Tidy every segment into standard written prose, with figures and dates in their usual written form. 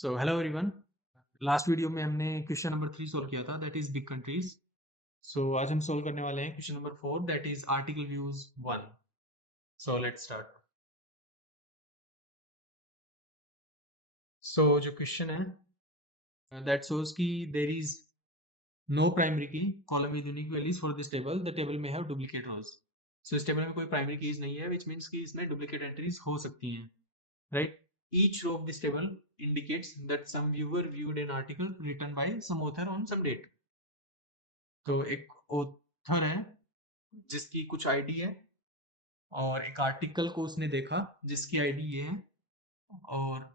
सो hello everyone. Last video में हमने question number 3 solve किया था, that is big countries. So आज हम सॉल्व करने वाले हैं question number 4, that is article views 1। So let's start. So जो क्वेश्चन है दैट शोज कि there is no primary key column with unique values for this table, the table में have duplicate rows. So इस table में कोई primary keys नहीं है, which means कि इसमें डुप्लीकेट एंट्रीज हो सकती हैं, right. Each row of this table indicates that some viewer viewed an article written by some author on some date. तो एक ऑथर है जिसकी कुछ आईडी है और एक आर्टिकल को उसने देखा जिसकी आईडी ये है, और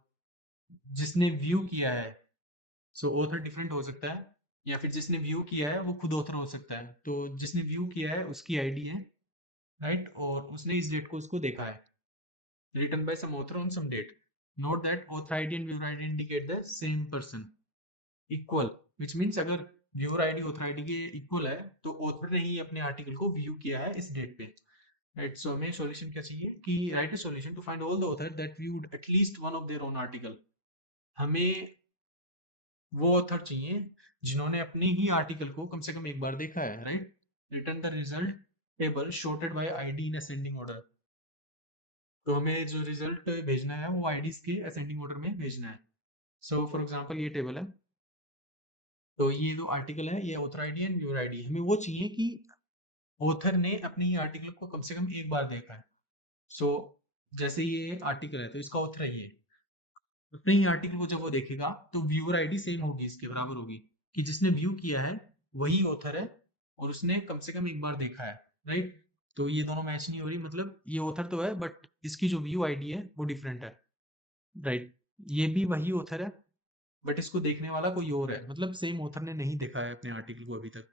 जिसने व्यू किया है, सो ऑथर डिफरेंट हो सकता है, या फिर जिसने व्यू किया है वो खुद ऑथर हो सकता है। तो जिसने व्यू किया है उसकी आईडी है, राइट, और उसने इस डेट को उसको देखा है, written by some author on some date. Note that author ID and viewer ID indicate the same person, equal, which means अगर व्यूअर आईडी ऑथर आईडी के इक्वल है तो ऑथर ने ही अपने आर्टिकल को व्यू किया है इस डेट पे, राइट। सो हमें सॉल्यूशन क्या चाहिए कि write a solution to find all the author that viewed at least one of their own article. हमें वो ऑथर चाहिए जिन्होंने अपने ही आर्टिकल को कम से कम एक बार देखा है, right. Return the result table shorted bye ID in ascending order. तो हमें जो रिजल्ट भेजना है वो आईडीज के असेंडिंग ऑर्डर में भेजना है। सो फॉर एग्जांपल ये टेबल है, तो ये जो आर्टिकल है ये author ID and viewer ID, हमें वो चाहिए कि ऑथर ने अपने ही आर्टिकल को कम से कम एक बार देखा है। सो जैसे ये आर्टिकल है तो इसका ऑथर है ये, अपने ही आर्टिकल को जब वो देखेगा तो व्यूअर आईडी सेम होगी, इसके बराबर होगी, कि जिसने व्यू किया है वही ऑथर है और उसने कम से कम एक बार देखा है, राइट। तो ये दोनों मैच नहीं हो रही, मतलब ये ऑथर तो है बट इसकी जो व्यू आईडी है वो डिफरेंट है, राइट। ये भी वही ऑथर है बट इसको देखने वाला कोई और है, मतलब सेम ऑथर ने नहीं देखा है अपने आर्टिकल को अभी तक।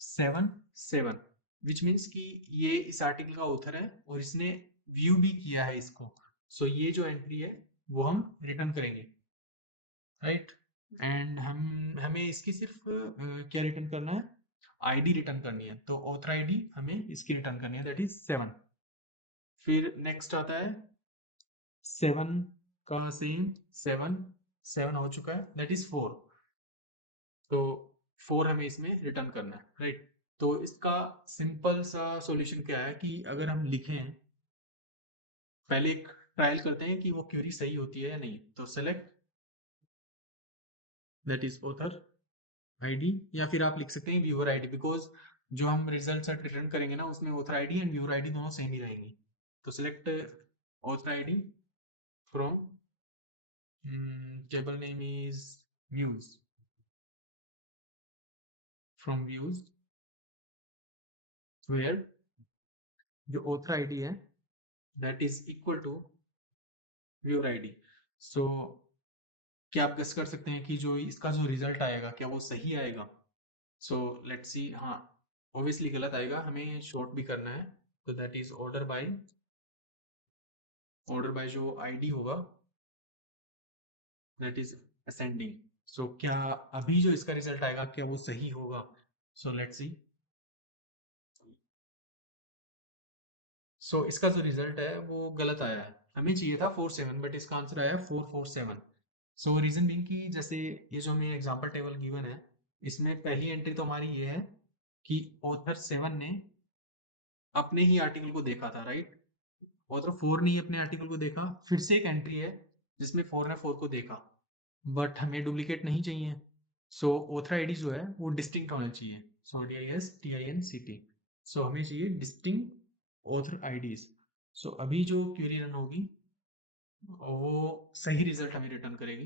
7 विच मीन्स कि ये इस आर्टिकल का ऑथर है और इसने व्यू भी किया है इसको। सो ये जो एंट्री है वो हम रिटर्न करेंगे, राइट। एंड हमें इसकी सिर्फ क्या रिटर्न करना है, आईडी रिटर्न करनी है। तो ऑथर आईडी हमें इसकी रिटर्न करनी है, दैट इज 7। फिर नेक्स्ट आता है 7 का सेम, 7 7 हो चुका है, दैट इज 4। तो 4 हमें इसमें रिटर्न करना है, राइट। तो इसका सिंपल सा सॉल्यूशन क्या है कि अगर हम लिखें, पहले एक ट्रायल करते हैं कि वो क्वेरी सही होती है या नहीं। तो select that is author ID, या फिर आप लिख सकते हैं व्यूअर आईडी, बिकॉज जो हम रिजल्ट सेट रिटर्न करेंगे ना उसमें author ID and viewer ID दोनों सेम ही रहेंगी। तो select author ID from table name is views, from views where जो ऑथर आईडी है that is equal to viewer ID. So क्या आप गेस कर सकते हैं कि जो इसका जो रिजल्ट आएगा क्या वो सही आएगा? So let's see. हाँ, ऑब्वियसली गलत आएगा, हमें शॉर्ट भी करना है। तो दैट इज ऑर्डर बाय जो आईडी होगा दैट इज असेंडिंग। सो क्या अभी जो इसका रिजल्ट आएगा क्या वो सही होगा? So let's see. सो इसका जो रिजल्ट है वो गलत आया है, हमें चाहिए था 47 बट इसका आंसर आया 447। सो रीजन बीइंग कि जैसे ये जो हमें एग्जांपल टेबल गिवन है इसमें पहली एंट्री तो हमारी ये है कि ऑथर 7 ने अपने ही आर्टिकल को देखा था, राइट। ऑथर 4 ने ही अपने आर्टिकल को देखा, फिर से एक एंट्री है जिसमें 4 ने 4 को देखा, बट हमें डुप्लीकेट नहीं चाहिए। सो ऑथर आईडी जो है वो डिस्टिंक्ट होना चाहिए। सो DISTINCT। सो हमें चाहिए डिस्टिंक्ट ऑथर आईडीज। सो अभी जो क्वेरी रन होगी वो सही रिजल्ट हमें रिटर्न करेगी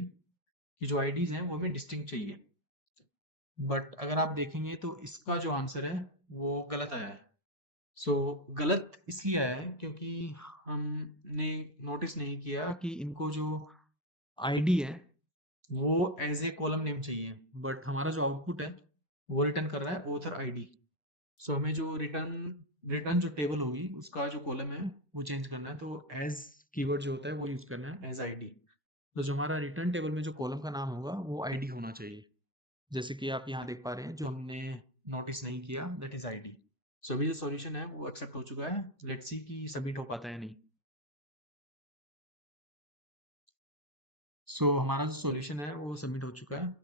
कि जो आईडीज हैं वो हमें डिस्टिंक्ट चाहिए। बट अगर आप देखेंगे तो इसका जो आंसर है वो गलत आया है। सो गलत इसलिए आया है क्योंकि हमने नोटिस नहीं किया कि इनको जो आईडी है वो एज ए कॉलम नेम चाहिए, बट हमारा जो आउटपुट है वो रिटर्न कर रहा है ऑथर आईडी। सो हमें जो रिटर्न रिटर्न जो टेबल होगी उसका जो कॉलम है वो चेंज करना है, तो एज कीवर्ड जो होता है वो यूज करना है एज आईडी। तो जो हमारा रिटर्न टेबल में जो कॉलम का नाम होगा वो आईडी होना चाहिए, जैसे कि आप यहाँ देख पा रहे हैं जो हमने नोटिस नहीं किया दैट इज आईडी। सो अभी जो सॉल्यूशन है वो एक्सेप्ट हो चुका है, लेट्स सी कि सबमिट हो पाता है नहीं। सो हमारा जो सॉल्यूशन है वो सबमिट हो चुका है।